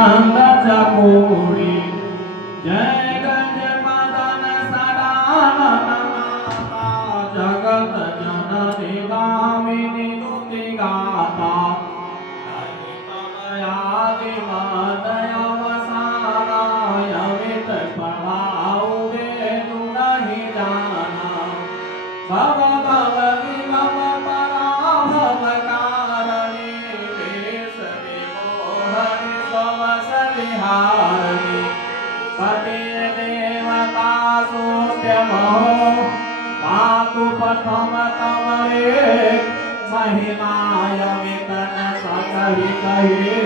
नंद चकोरी जय गज मदन सदानंद जगत जननी दामिनी स्तुति गाता आदि मदय अवसानाय अमित प्रभाव वेदु नहीं जाना भव भव विभव पराभव कारणी वेश विमोहनि समसलिहारिणी पति देवता सोऽप्यमहो पातु प्रथम तमरे महिमाय वितन सकहि कहे